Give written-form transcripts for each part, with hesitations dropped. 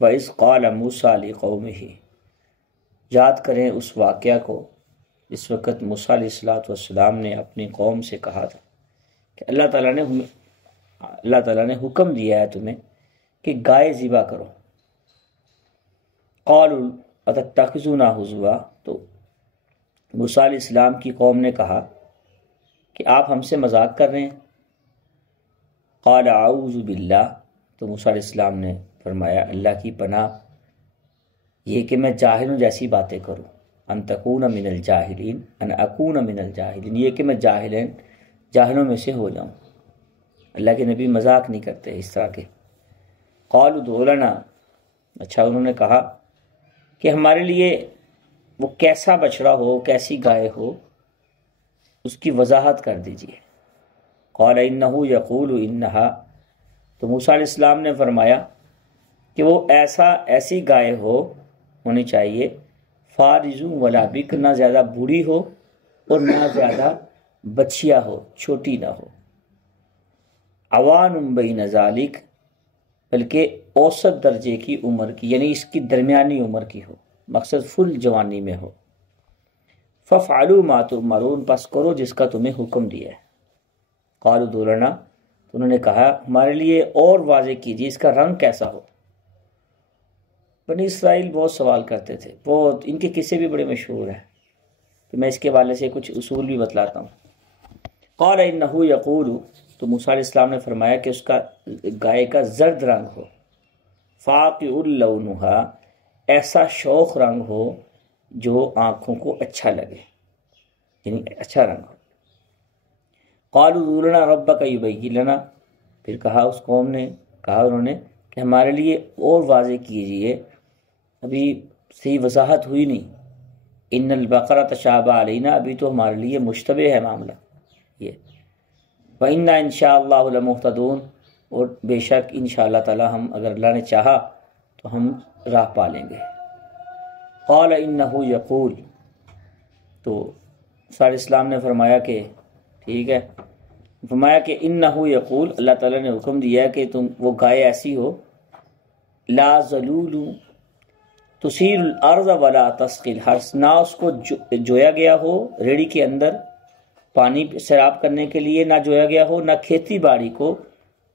وَإِذْ قَالَ مُوسَىٰ لِقَوْمِهِ، یاد کریں اس واقعہ کو جس وقت موسیٰ علیہ السلام نے اپنی قوم سے کہا تھا کہ اللہ تعالیٰ نے حکم دیا ہے تمہیں کہ گائے ذبح کرو۔ قَالُوا أَتَتَّخِذُونَا هُزُوًا، تو موسیٰ علیہ السلام کی قوم نے کہا کہ آپ ہم سے مذاق کر رہے ہیں۔ قَالَ أَعُوذُ بِاللَّهِ، تو موسیٰ علیہ السلام نے فرمایا اللہ کی پناہ یہ کہ میں جاہلوں جیسی باتیں کروں، ان تکون من الجاہلین، ان اکون من الجاہلین، یہ کہ میں جاہلوں میں سے ہو جاؤں۔ اللہ کے نبی مذاق نہیں کرتے اس طرح کے۔ قالوا ادع لنا، اچھا انہوں نے کہا کہ ہمارے لیے وہ کیسا بچڑا ہو، کیسی گائے ہو، اس کی وضاحت کر دیجئے۔ قال انہ یقول انہا، تو موسیٰ علیہ السلام نے فرمایا کہ وہ ایسی گائے ہونی چاہیے فارزو ولا بک، نہ زیادہ بوڑھی ہو اور نہ زیادہ بچیا ہو، چھوٹی نہ ہو۔ عوان بین ذالک، بلکہ اوسط درجے کی عمر کی، یعنی اس کی درمیانی عمر کی ہو، مقصد فل جوانی میں ہو۔ ففعلوا ما تؤمرون، پس کرو جس کا تمہیں حکم دیا ہے۔ قالوا ادع لنا، تو انہوں نے کہا ہمارے لیے اور واضح کیجیے اس کا رنگ کیسا ہو۔ بنی اسرائیل بہت سوال کرتے تھے، بہت، ان کے قصے بھی بڑے مشہور ہیں، تو میں اس کے حوالے سے کچھ اصول بھی بتلاتا ہوں۔ قال انہ یقول، تو موسیٰ علیہ السلام نے فرمایا کہ اس کا گائے کا زرد رنگ ہو، فاقع لونھا، ایسا شوخ رنگ ہو جو آنکھوں کو اچھا لگے، یعنی اچھا رنگ ہو۔ قالوا ادع لنا ربک یبین لنا، پھر کہا اس قوم نے، کہا انہوں نے کہ ہمارے لیے اور واضح کیجئے، ابھی صحیح وضاحت ہوئی نہیں۔ ان البقرہ تشابہ علینا، ابھی تو ہمارے لیے مشتبہ ہے معاملہ یہ۔ وَإِنَّا إِن شاء اللَّهُ لَمُهْتَدُونَ، اور بے شک انشاءاللہ تعالی ہم، اگر اللہ نے چاہا تو ہم راہ پا لیں گے۔ قال انہ یقول، تو موسیٰ علیہ السلام نے فرمایا کہ ٹھیک ہے، فرمایا کہ انہ یقول، اللہ تعالیٰ نے حکم دیا کہ تم وہ گائے ایسی ہو، لا ذلول تثیر الارض ولا تسقی الحرث، نہ اس کو جویا گیا ہو ریڑھی کے اندر پانی سیراب کرنے کے لیے، نہ جویا گیا ہو، نہ کھیتی باڑی کو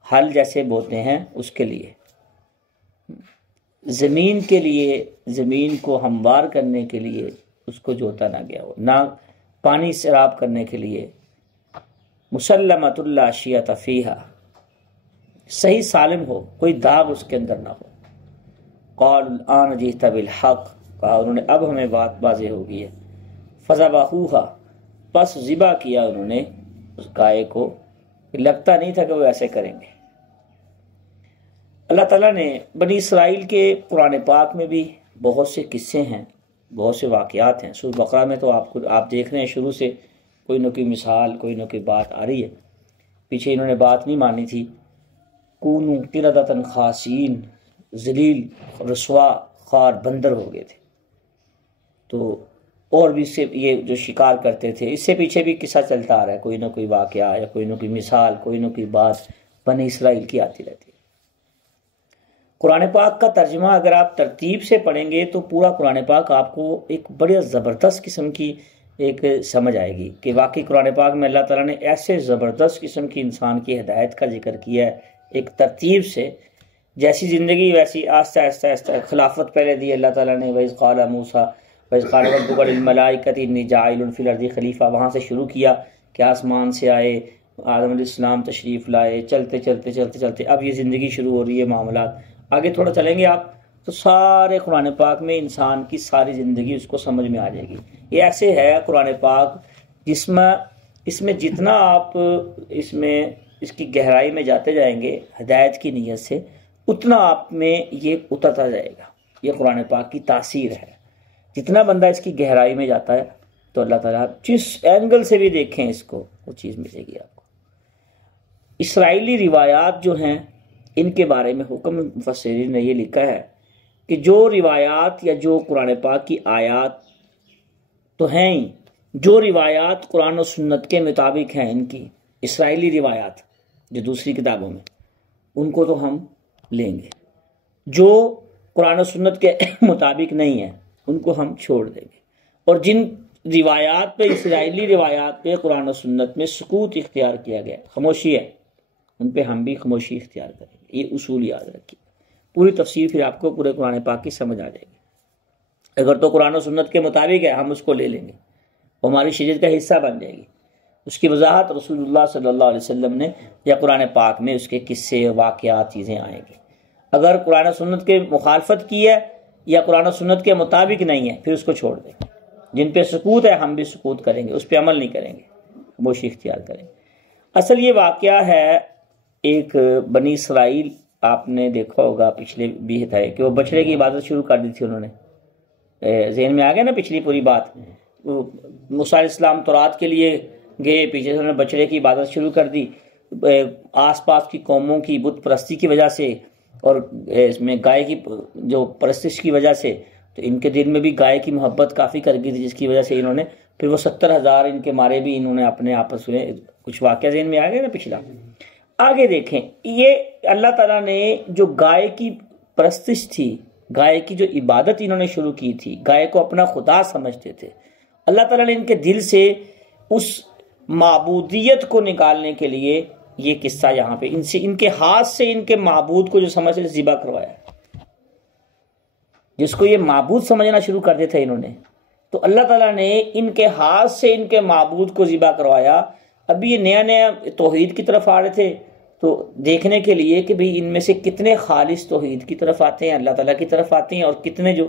ہل جیسے بوتے ہیں اس کے لیے، زمین کے لیے، زمین کو ہموار کرنے کے لیے اس کو جوتا نہ گیا ہو، نہ پانی سیراب کرنے کے لیے۔ مسلمۃ لا شیۃ فیہا، صحیح سالم ہو، کوئی داغ اس کے اندر نہ ہو۔ قال الآن جئت بالحق، کہا انہوں نے اب ہمیں بات واضح ہو گئی ہے۔ فذبحوہا، پس ذبح کیا انہوں نے اس گائے کو، لگتا نہیں تھا کہ وہ ایسے کریں گے۔ اللہ تعالیٰ نے بنی اسرائیل کے قرآن پاک میں بھی بہت سے قصے ہیں، بہت سے واقعات ہیں۔ سورۃ بقرہ میں تو آپ دیکھ رہے ہیں شروع سے کوئی نہ کوئی مثال، کوئی نہ کوئی بات آ رہی ہے۔ پیچھے انہوں نے بات نہیں مانی تھی، کونوا قردۃ خاسئین، ذلیل، رسوا، خوار، بندر ہو گئے تھے۔ تو اور بھی سے یہ جو شکار کرتے تھے، اس سے پیچھے بھی قصہ چلتا آ رہا ہے، کوئی نہ کوئی واقعہ یا کوئی نہ کوئی مثال، کوئی نہ کوئی بات بنی اسرائیل کی آتی رہتی ہے۔ قرآن پاک کا ترجمہ اگر آپ ترتیب سے پڑھیں گے تو پورا قرآن پاک آپ کو ایک بڑے زبردست قسم کی ایک سمجھ آئے گی کہ واقعی قرآن پاک میں اللہ تعالیٰ نے ایسے زبردست قسم کی انسان کی ہدایت کا ذکر کیا ہے، ایک ترتیب سے، جیسی زندگی ویسی آہستہ آہستہ آہستہ۔ خلافت پہلے دی اللہ تعالیٰ نے، وَإِذْ قَالَ مُوسَىٰ وَإِذْ قَالَ رَبُّكَ لِلْمَلَائِكَةِ إِنِّي جَاعِلٌ فِي الْأَرْضِ خلیفہ، وہاں سے شروع کیا کہ آسمان سے آئے، آدم علیہ السلام تشریف لائے، چلتے چلتے چلتے چلتے اب یہ زندگی شروع ہو رہی ہے، معاملات آگے تھوڑا چلیں گے آپ تو سارے قرآن پاک میں انسان کی ساری زندگی اس کو سمجھ میں آ جائے گی۔ یہ ایسے ہے قرآن پاک جس میں اس میں جتنا آپ اس کی گہرائی میں جاتے جائیں گے ہدایت کی نیت سے، اتنا آپ میں یہ اترتا جائے گا۔ یہ قرآن پاک کی تاثیر ہے، جتنا بندہ اس کی گہرائی میں جاتا ہے تو اللہ تعالیٰ جس اینگل سے بھی دیکھیں اس کو وہ چیز ملے گی آپ کو۔ اسرائیلی روایات جو ہیں ان کے بارے میں حکم مفسرین نے یہ لکھا ہے کہ جو روایات یا جو قرآن پاک کی آیات تو ہیں ہی، جو روایات قرآن و سنت کے مطابق ہیں، ان کی اسرائیلی روایات جو دوسری کتابوں میں، ان کو تو ہم لیں گے۔ جو قرآن و سنت کے مطابق نہیں ہیں ان کو ہم چھوڑ دیں گے، اور جن روایات پہ، اسرائیلی روایات پہ قرآن و سنت میں سکوت اختیار کیا گیا، خاموشی ہے، ان پہ ہم بھی خاموشی اختیار کریں گے۔ یہ اصول یاد رکھیے، پوری تفسیر پھر آپ کو پورے قرآن پاک کی سمجھ آ جائے گی۔ اگر تو قرآن و سنت کے مطابق ہے ہم اس کو لے لیں گے، وہ ہماری شریعت کا حصہ بن جائے گی۔ اس کی وضاحت رسول اللہ صلی اللہ علیہ وسلم نے یا قرآن پاک میں اس کے قصے، واقعات، چیزیں آئیں گی۔ اگر قرآن و سنت کے مخالفت کی ہے یا قرآن و سنت کے مطابق نہیں ہے پھر اس کو چھوڑ دیں۔ جن پہ سکوت ہے ہم بھی سکوت کریں گے، اس پہ عمل نہیں کریں گے، خاموشی اختیار کریں گے۔ اصل یہ واقعہ ہے ایک بنی اسرائیل، آپ نے دیکھا ہوگا پچھلے بھی ہے کہ وہ بچڑے کی عبادت شروع کر دی تھی انہوں نے، ذہن میں آ گیا نا پچھلی پوری بات۔ موسیٰ علیہ السلام تورات کے لیے گئے، پیچھے سے انہوں نے بچڑے کی عبادت شروع کر دی، آس پاس کی قوموں کی بت پرستی کی وجہ سے اور اس میں گائے کی جو پرستش کی وجہ سے، تو ان کے دل میں بھی گائے کی محبت کافی کر گئی تھی، جس کی وجہ سے انہوں نے پھر وہ 70,000 ان کے مارے بھی انہوں نے اپنے آپس میں۔ کچھ واقعہ ذہن میں آ گیا نا پچھلا۔ آگے دیکھیں، یہ اللہ تعالیٰ نے جو گائے کی پرستش تھی، گائے کی جو عبادت انہوں نے شروع کی تھی، گائے کو اپنا خدا سمجھتے تھے، اللہ تعالیٰ نے ان کے دل سے اس معبودیت کو نکالنے کے لیے یہ قصہ یہاں پہ ان کے ہاتھ سے ان کے معبود کو جو سمجھتے تھے ذبح کروایا، جس کو یہ معبود سمجھنا شروع کر دیتے تھے انہوں نے، تو اللہ تعالیٰ نے ان کے ہاتھ سے ان کے معبود کو ذبح کروایا۔ ابھی یہ نیا نیا توحید کی طرف آ رہے تھے، تو دیکھنے کے لیے کہ بھئی ان میں سے کتنے خالص توحید کی طرف آتے ہیں، اللہ تعالیٰ کی طرف آتے ہیں، اور کتنے جو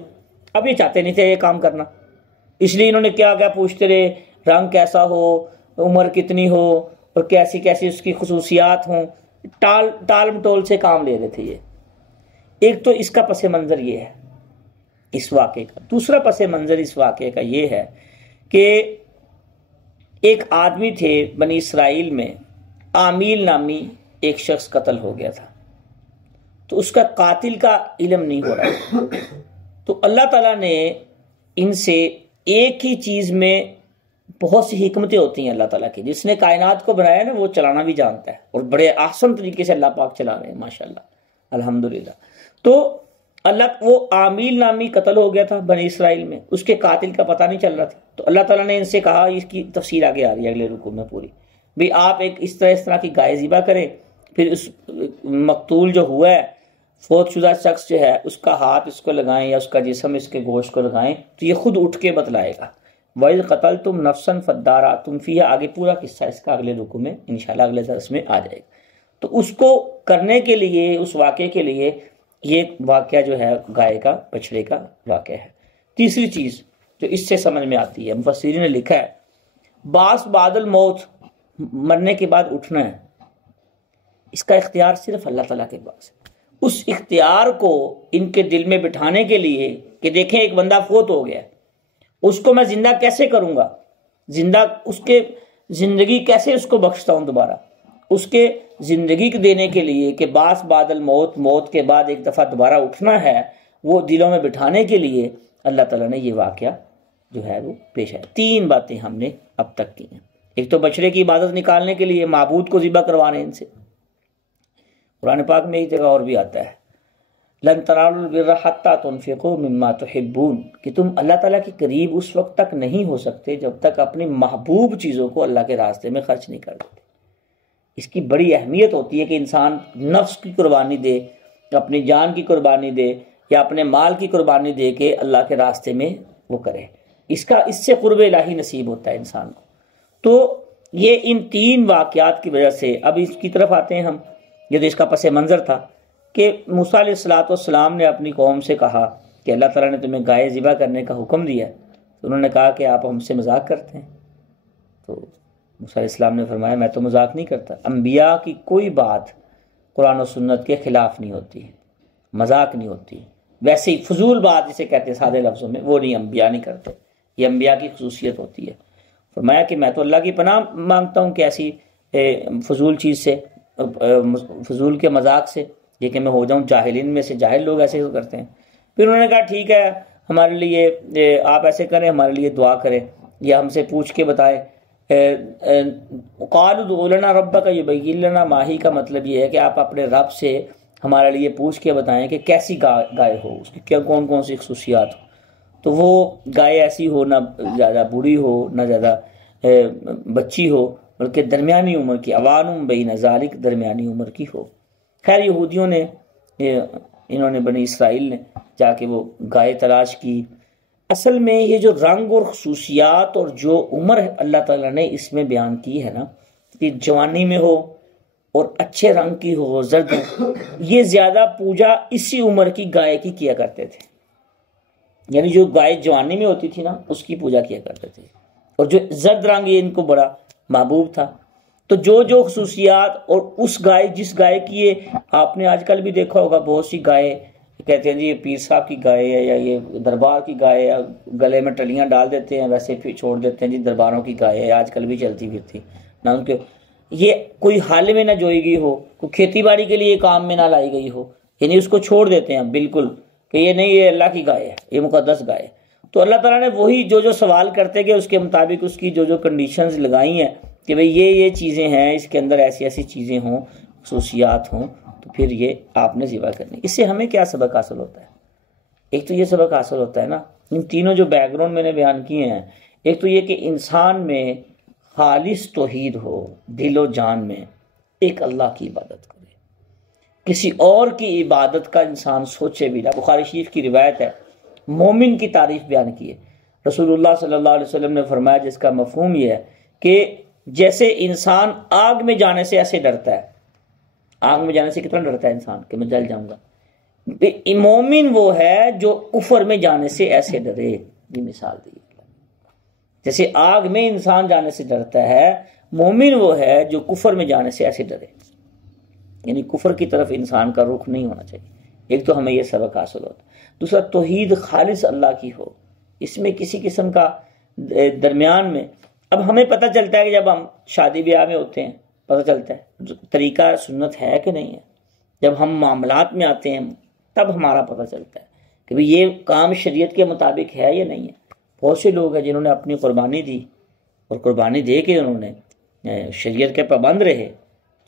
اب یہ چاہتے نہیں تھے یہ کام کرنا، اس لیے انہوں نے کیا کیا پوچھتے رہے، رنگ کیسا ہو، عمر کتنی ہو، اور کیسی کیسی اس کی خصوصیات ہوں، ٹال مٹول سے کام لے رہے تھے یہ۔ ایک تو اس کا پس منظر یہ ہے اس واقعے کا۔ دوسرا پس منظر اس واقعے کا یہ ہے کہ ایک آدمی تھے بنی اسرائیل میں، عامیل نامی ایک شخص قتل ہو گیا تھا، تو اس کا قاتل کا علم نہیں ہو رہا تھا، تو اللہ تعالیٰ نے ان سے ایک ہی چیز میں بہت سی حکمتیں ہوتی ہیں اللہ تعالیٰ کی، جس نے کائنات کو بنایا نا وہ چلانا بھی جانتا ہے، اور بڑے احسن طریقے سے اللہ پاک چلا رہے ہیں ماشاءاللہ الحمدللہ۔ تو اللہ، وہ عامیل نامی قتل ہو گیا تھا بنی اسرائیل میں، اس کے قاتل کا پتہ نہیں چل رہا تھا، تو اللہ تعالیٰ نے ان سے کہا، اس کی تفصیل آگے آ رہی ہے اگلے رکوع میں پوری، بھی آپ ایک اس طرح کی گائے ذبح کریں، پھر اس مقتول جو ہوا ہے، فوت شدہ شخص جو ہے، اس کا ہاتھ اس کو لگائیں یا اس کا جسم اس کے گوشت کو لگائیں، تو یہ خود اٹھ کے بتلائے گا۔ وَإِذْ قَتَلْتُمْ نَفْسًا فَادَّارَأْتُمْ فِيهَا، آگے پورا قصہ اس کا اگلے رکوع میں انشاءاللہ اگلے درس میں آ جائے گا۔ تو اس کو کرنے کے لیے، اس واقعے کے لیے، یہ واقعہ جو ہے گائے کا، بچڑے کا واقعہ ہے۔ تیسری چیز جو اس سے سمجھ میں آتی ہے، مفسرین نے لکھا ہے، بعث بعد الموت، مرنے کے بعد اٹھنا ہے، اس کا اختیار صرف اللہ تعالیٰ کے پاس ہے۔ اس اختیار کو ان کے دل میں بٹھانے کے لیے کہ دیکھیں ایک بندہ فوت ہو گیا، اس کو میں زندہ کیسے کروں گا، زندہ اس کے زندگی کیسے اس کو بخشتا ہوں دوبارہ، اس کے زندگی دینے کے لیے کہ بعث بعد الموت، موت کے بعد ایک دفعہ دوبارہ اٹھنا ہے، وہ دلوں میں بٹھانے کے لیے اللہ تعالیٰ نے یہ واقعہ جو ہے وہ پیش ہے۔ 3 باتیں ہم نے اب تک کی ہیں۔ ایک تو بچڑے کی عبادت نکالنے کے لیے معبود کو ذبح کروانے ان سے، قرآن پاک میں ایک جگہ اور بھی آتا ہے، لن تنالوا البر حتی تنفقوا مما تحبون، کہ تم اللہ تعالیٰ کے قریب اس وقت تک نہیں ہو سکتے جب تک اپنی محبوب چیزوں کو اللہ کے راستے میں خرچ نہیں کر دیتے۔ اس کی بڑی اہمیت ہوتی ہے کہ انسان نفس کی قربانی دے، اپنی جان کی قربانی دے، یا اپنے مال کی قربانی دے کے اللہ کے راستے میں وہ کرے، اس سے قرب الہی نصیب ہوتا ہے انسان کو۔ تو یہ ان 3 واقعات کی وجہ سے، اب اس کی طرف آتے ہیں ہم، یہ اس کا پس منظر تھا کہ موسیٰ علیہ السلام نے اپنی قوم سے کہا کہ اللہ تعالیٰ نے تمہیں گائے ذبح کرنے کا حکم دیا ہے، تو انہوں نے کہا کہ آپ ہم سے مذاق کرتے ہیں، تو موسیٰ علیہ السلام نے فرمایا میں تو مذاق نہیں کرتا، انبیاء کی کوئی بات قرآن و سنت کے خلاف نہیں ہوتی، مذاق نہیں ہوتی، ویسے ہی فضول بات جسے کہتے ہیں سادے لفظوں میں، وہ نہیں، انبیاء نہیں کرتے، یہ انبیاء کی خصوصیت ہوتی ہے۔ فرمایا کہ میں تو اللہ کی پناہ مانگتا ہوں کہ ایسی فضول چیز سے، فضول کے مذاق سے، یہ کہ میں ہو جاؤں جاہلین میں سے، جاہل لوگ ایسے کرتے ہیں۔ پھر انہوں نے کہا ٹھیک ہے ہمارے لیے آپ ایسے کریں، ہمارے لیے دعا کریں یا ہم سے پوچھ کے بتائیں۔ قالوا ادع لنا ربک یبین لنا ما ہی کا مطلب یہ ہے کہ آپ اپنے رب سے ہمارے لیے پوچھ کے بتائیں کہ کیسی گائے ہو، اس کی کیا کون کون سی خصوصیات ہو، تو وہ گائے ایسی ہو نہ زیادہ بوڑھی ہو نہ زیادہ بچی ہو، بلکہ درمیانی عمر کی، اوان بین ذالک، درمیانی عمر کی ہو۔ خیر یہودیوں نے، انہوں نے بنی اسرائیل نے جا کے وہ گائے تلاش کی۔ اصل میں یہ جو رنگ اور خصوصیات اور جو عمر اللہ تعالیٰ نے اس میں بیان کی ہے نا، کہ جوانی میں ہو اور اچھے رنگ کی ہو، زرد ہو، یہ زیادہ پوجا اسی عمر کی گائے کی کیا کرتے تھے، یعنی جو گائے جوانی میں ہوتی تھی نا اس کی پوجا کیا کرتے تھے، اور جو زرد رنگ یہ ان کو بڑا محبوب تھا۔ تو جو خصوصیات اور اس گائے، جس گائے کی یہ آپ نے آج کل بھی دیکھا ہوگا، بہت سی گائے کہتے ہیں جی یہ پیر صاحب کی گائے ہے یا یہ دربار کی گائے ہے، گلے میں ٹلیاں ڈال دیتے ہیں، ویسے پھر چھوڑ دیتے ہیں جی درباروں کی گائے ہے، آج کل بھی چلتی پھرتی نہ، ان کے یہ کوئی حال میں نہ جوئی گئی ہو، کوئی کھیتی باڑی کے لیے کام میں نہ لائی گئی ہو، یعنی اس کو چھوڑ دیتے ہیں بالکل کہ یہ نہیں، یہ اللہ کی گائے ہے، یہ مقدس گائے ہے۔ تو اللہ تعالیٰ نے وہی جو سوال کرتے گئے اس کے مطابق اس کی جو کنڈیشنز لگائی ہیں کہ بھئی یہ چیزیں ہیں، اس کے اندر ایسی ایسی چیزیں ہوں، خصوصیات ہوں، تو پھر یہ آپ نے ذبح کرنی۔ اس سے ہمیں کیا سبق حاصل ہوتا ہے؟ ایک تو یہ سبق حاصل ہوتا ہے نا، ان تینوں جو بیک گراؤنڈ میں نے بیان کیے ہیں، ایک تو یہ کہ انسان میں خالص توحید ہو، دل و جان میں ایک اللہ کی عبادت کرے، کسی اور کی عبادت کا انسان سوچے بھی نہ۔ بخاری شریف کی روایت ہے، مومن کی تعریف بیان کی ہے، رسول اللہ صلی اللہ علیہ وسلم نے فرمایا، جس کا مفہوم یہ ہے کہ جیسے انسان آگ میں جانے سے ایسے ڈرتا ہے، آگ میں جانے سے کتنا ڈرتا ہے انسان کہ میں جل جاؤں گا، مومن وہ ہے جو کفر میں جانے سے ایسے ڈرے۔ یہ مثال دی، جیسے آگ میں انسان جانے سے ڈرتا ہے، مومن وہ ہے جو کفر میں جانے سے ایسے ڈرے، یعنی کفر کی طرف انسان کا رخ نہیں ہونا چاہیے۔ ایک تو ہمیں یہ سبق حاصل ہوتا ہے، دوسرا توحید خالص اللہ کی ہو، اس میں کسی قسم کا درمیان میں۔ اب ہمیں پتہ چلتا ہے کہ جب ہم شادی بیاہ میں ہوتے ہیں پتہ چلتا ہے طریقہ سنت ہے کہ نہیں ہے، جب ہم معاملات میں آتے ہیں تب ہمارا پتہ چلتا ہے کہ بھئی یہ کام شریعت کے مطابق ہے یا نہیں ہے۔ بہت سے لوگ ہیں جنہوں نے اپنی قربانی دی، اور قربانی دے کے انہوں نے شریعت کے پابند رہے،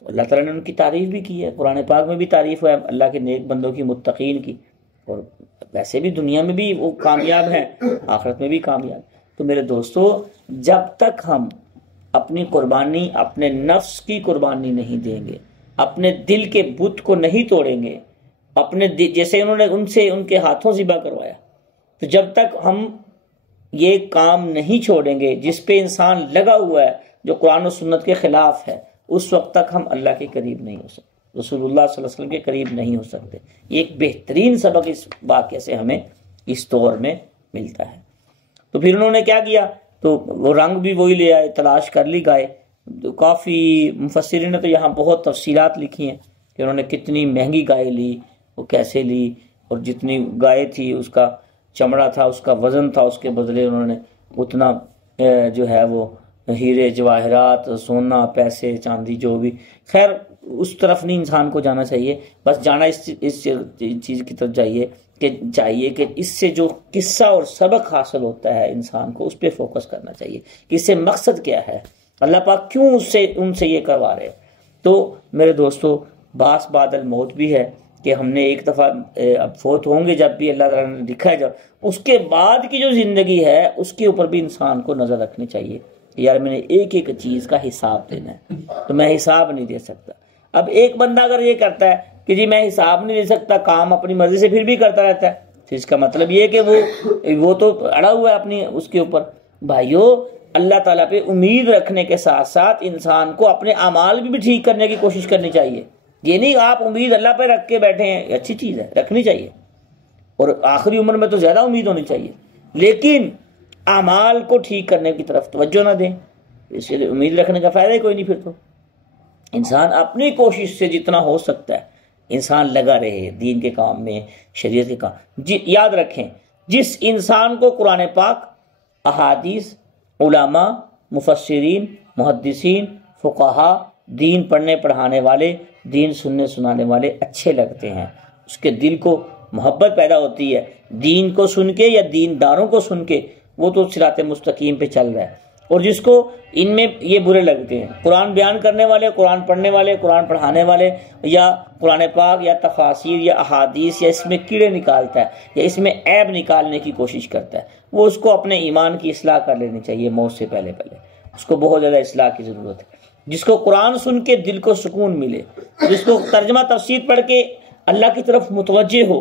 تو اللہ تعالیٰ نے ان کی تعریف بھی کی ہے، قرآن پاک میں بھی تعریف ہے اللہ کے نیک بندوں کی، متقین کی، اور ویسے بھی دنیا میں بھی وہ کامیاب ہیں، آخرت میں بھی کامیاب۔ تو میرے دوستو، جب تک ہم اپنی قربانی اپنے نفس کی قربانی نہیں دیں گے، اپنے دل کے بت کو نہیں توڑیں گے، اپنے جیسے انہوں نے ان کے ہاتھوں ذبح کروایا، تو جب تک ہم یہ کام نہیں چھوڑیں گے جس پہ انسان لگا ہوا ہے، جو قرآن و سنت کے خلاف ہے، اس وقت تک ہم اللہ کے قریب نہیں ہو سکتے، رسول اللہ صلی اللہ علیہ وسلم کے قریب نہیں ہو سکتے۔ یہ ایک بہترین سبق اس واقعے سے ہمیں اس دور میں ملتا ہے۔ تو پھر انہوں نے کیا کیا، تو وہ رنگ بھی وہی لے آئے، تلاش کر لی گائے۔ کافی مفسرین نے تو یہاں بہت تفصیلات لکھی ہیں کہ انہوں نے کتنی مہنگی گائے لی، وہ کیسے لی، اور جتنی گائے تھی اس کا چمڑا تھا، اس کا وزن تھا، اس کے بدلے انہوں نے اتنا جو ہے وہ ہیرے جواہرات، سونا، پیسے، چاندی، جو بھی۔ خیر اس طرف نہیں انسان کو جانا چاہیے، بس جانا اس چیز کی طرف چاہیے کہ اس سے جو قصہ اور سبق حاصل ہوتا ہے انسان کو، اس پہ فوکس کرنا چاہیے کہ اس سے مقصد کیا ہے، اللہ پاک کیوں ان سے یہ کروا رہے۔ تو میرے دوستو، باس بعد الموت بھی ہے کہ ہم نے ایک دفعہ اب فوت ہوں گے، جب بھی اللہ تعالیٰ نے لکھا ہے، جب اس کے بعد کی جو زندگی ہے اس کے اوپر بھی انسان کو نظر رکھنی چاہیے کہ یار میں نے ایک ایک چیز کا حساب دینا ہے، تو میں حساب نہیں دے سکتا۔ اب ایک بندہ اگر یہ کرتا ہے کہ جی میں حساب نہیں دے سکتا، کام اپنی مرضی سے پھر بھی کرتا رہتا ہے، تو اس کا مطلب یہ کہ وہ تو اڑا ہوا ہے اپنی اس کے اوپر۔ بھائیو، اللہ تعالیٰ پہ امید رکھنے کے ساتھ ساتھ انسان کو اپنے اعمال بھی ٹھیک کرنے کی کوشش کرنی چاہیے۔ یہ نہیں آپ امید اللہ پہ رکھ کے بیٹھے ہیں، اچھی چیز ہے، رکھنی چاہیے، اور آخری عمر میں تو زیادہ امید ہونی چاہیے، لیکن اعمال کو ٹھیک کرنے کی طرف توجہ نہ دیں، اس لیے امید رکھنے کا فائدہ ہی کوئی نہیں۔ پھر تو انسان اپنی کوشش سے جتنا ہو سکتا ہے انسان لگا رہے دین کے کام میں، شریعت کے کام۔ یاد رکھیں، جس انسان کو قرآن پاک، احادیث، علماء، مفسرین، محدثین، فقہا، دین پڑھنے پڑھانے والے، دین سننے سنانے والے اچھے لگتے ہیں، اس کے دل کو محبت پیدا ہوتی ہے دین کو سن کے یا دینداروں کو سن کے، وہ تو صراط مستقیم پہ چل رہا ہے۔ اور جس کو ان میں یہ برے لگتے ہیں، قرآن بیان کرنے والے، قرآن پڑھنے والے، قرآن پڑھانے والے، یا قرآن پاک یا تفاسیر یا احادیث یا اس میں کیڑے نکالتا ہے یا اس میں عیب نکالنے کی کوشش کرتا ہے، وہ اس کو اپنے ایمان کی اصلاح کر لینی چاہیے موت سے پہلے اس کو بہت زیادہ اصلاح کی ضرورت ہے۔ جس کو قرآن سن کے دل کو سکون ملے، جس کو ترجمہ تفسیر پڑھ کے اللہ کی طرف متوجہ ہو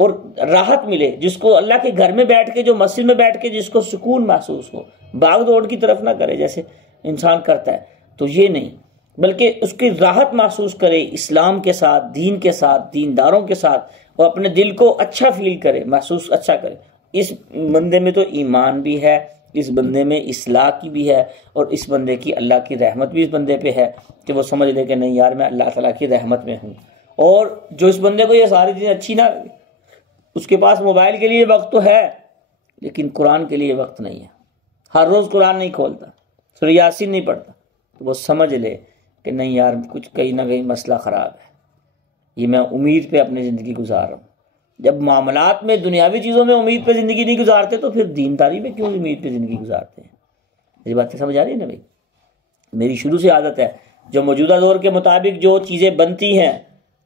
اور راحت ملے، جس کو اللہ کے گھر میں بیٹھ کے، جو مسجد میں بیٹھ کے جس کو سکون محسوس ہو، بھاگ دوڑ کی طرف نہ کرے جیسے انسان کرتا ہے، تو یہ نہیں، بلکہ اس کی راحت محسوس کرے اسلام کے ساتھ، دین کے ساتھ، دینداروں کے ساتھ، اور اپنے دل کو اچھا فیل کرے، محسوس اچھا کرے۔ اس بندے میں تو ایمان بھی ہے، اس بندے میں اصلاح کی بھی ہے، اور اس بندے کی اللہ کی رحمت بھی اس بندے پہ ہے کہ وہ سمجھ لے کہ نہیں یار میں اللہ تعالیٰ کی رحمت میں ہوں۔ اور جو اس بندے کو یہ ساری چیزیں اچھی نہ لگے، اس کے پاس موبائل کے لیے وقت تو ہے لیکن قرآن کے لیے وقت نہیں ہے، ہر روز قرآن نہیں کھولتا، سورہ یاسین نہیں پڑھتا، تو وہ سمجھ لے کہ نہیں یار کچھ کہیں نہ کہیں مسئلہ خراب ہے، یہ میں امید پہ اپنی زندگی گزار رہا ہوں۔ جب معاملات میں دنیاوی چیزوں میں امید پہ زندگی نہیں گزارتے تو پھر دینداری میں کیوں امید پہ زندگی گزارتے ہیں؟ یہ باتیں سمجھ آ رہی ہے نا بھائی؟ میری شروع سے عادت ہے جو موجودہ دور کے مطابق جو چیزیں بنتی ہیں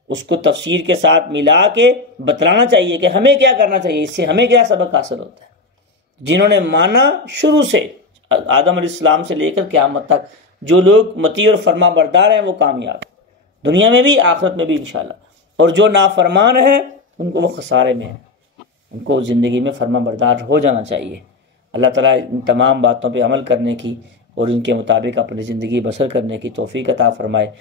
اس کو تفسیر کے ساتھ ملا کے بتلانا چاہیے کہ ہمیں کیا کرنا چاہیے، اس سے ہمیں کیا سبق حاصل ہوتا ہے۔ جنہوں نے مانا شروع سے آدم علیہ السلام سے لے کر قیامت تک، جو لوگ مطیع اور فرما بردار ہیں وہ کامیاب دنیا میں بھی آخرت میں بھی انشاءاللہ، اور جو نافرمان ہیں ان کو وہ خسارے میں ہیں، ان کو زندگی میں فرما بردار ہو جانا چاہیے۔ اللہ تعالیٰ ان تمام باتوں پہ عمل کرنے کی اور ان کے مطابق اپنی زندگی بسر کرنے کی توفیق عطا فرمائے۔